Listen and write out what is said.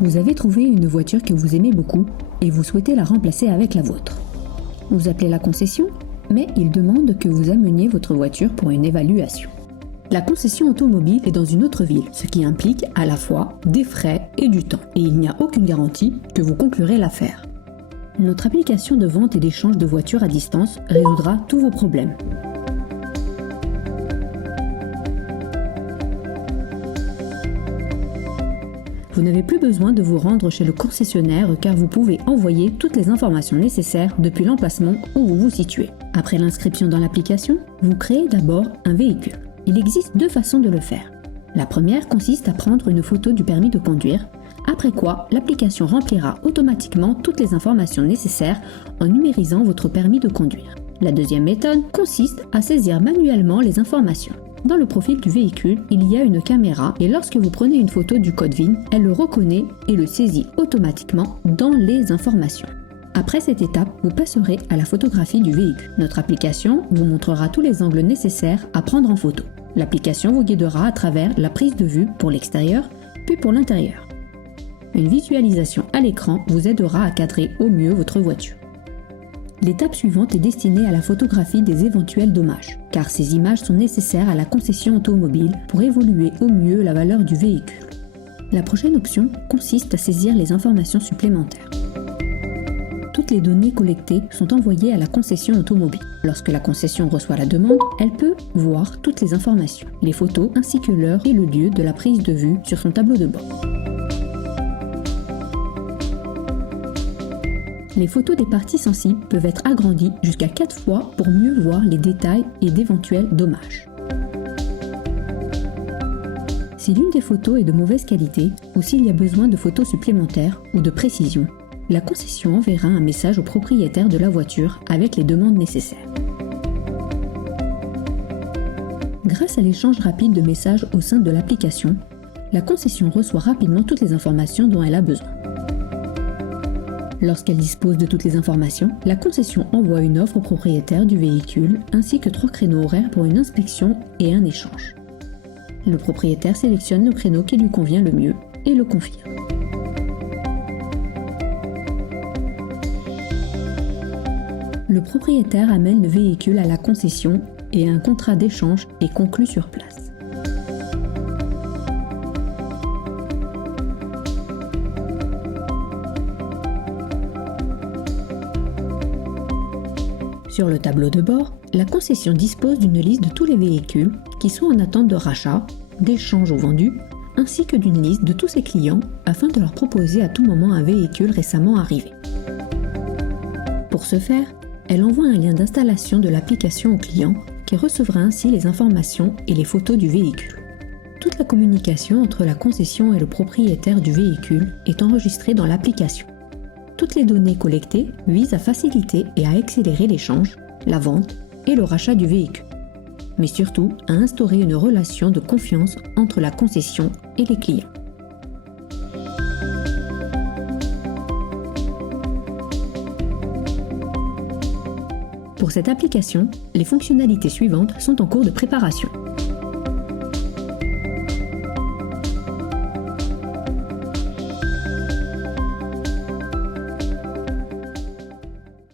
Vous avez trouvé une voiture que vous aimez beaucoup et vous souhaitez la remplacer avec la vôtre. Vous appelez la concession, mais ils demandent que vous ameniez votre voiture pour une évaluation. La concession automobile est dans une autre ville, ce qui implique à la fois des frais et du temps, et il n'y a aucune garantie que vous conclurez l'affaire. Notre application de vente et d'échange de voitures à distance résoudra tous vos problèmes. Vous n'avez plus besoin de vous rendre chez le concessionnaire car vous pouvez envoyer toutes les informations nécessaires depuis l'emplacement où vous vous situez. Après l'inscription dans l'application, vous créez d'abord un véhicule. Il existe deux façons de le faire. La première consiste à prendre une photo du permis de conduire, après quoi l'application remplira automatiquement toutes les informations nécessaires en numérisant votre permis de conduire. La deuxième méthode consiste à saisir manuellement les informations. Dans le profil du véhicule, il y a une caméra et lorsque vous prenez une photo du code VIN, elle le reconnaît et le saisit automatiquement dans les informations. Après cette étape, vous passerez à la photographie du véhicule. Notre application vous montrera tous les angles nécessaires à prendre en photo. L'application vous guidera à travers la prise de vue pour l'extérieur, puis pour l'intérieur. Une visualisation à l'écran vous aidera à cadrer au mieux votre voiture. L'étape suivante est destinée à la photographie des éventuels dommages, car ces images sont nécessaires à la concession automobile pour évaluer au mieux la valeur du véhicule. La prochaine option consiste à saisir les informations supplémentaires. Toutes les données collectées sont envoyées à la concession automobile. Lorsque la concession reçoit la demande, elle peut voir toutes les informations, les photos ainsi que l'heure et le lieu de la prise de vue sur son tableau de bord. Les photos des parties sensibles peuvent être agrandies jusqu'à 4 fois pour mieux voir les détails et d'éventuels dommages. Si l'une des photos est de mauvaise qualité ou s'il y a besoin de photos supplémentaires ou de précision, la concession enverra un message au propriétaire de la voiture avec les demandes nécessaires. Grâce à l'échange rapide de messages au sein de l'application, la concession reçoit rapidement toutes les informations dont elle a besoin. Lorsqu'elle dispose de toutes les informations, la concession envoie une offre au propriétaire du véhicule ainsi que 3 créneaux horaires pour une inspection et un échange. Le propriétaire sélectionne le créneau qui lui convient le mieux et le confirme. Le propriétaire amène le véhicule à la concession et un contrat d'échange est conclu sur place. Sur le tableau de bord, la concession dispose d'une liste de tous les véhicules qui sont en attente de rachat, d'échange ou vendus, ainsi que d'une liste de tous ses clients afin de leur proposer à tout moment un véhicule récemment arrivé. Pour ce faire, elle envoie un lien d'installation de l'application au client qui recevra ainsi les informations et les photos du véhicule. Toute la communication entre la concession et le propriétaire du véhicule est enregistrée dans l'application. Toutes les données collectées visent à faciliter et à accélérer l'échange, la vente et le rachat du véhicule, mais surtout à instaurer une relation de confiance entre la concession et les clients. Pour cette application, les fonctionnalités suivantes sont en cours de préparation.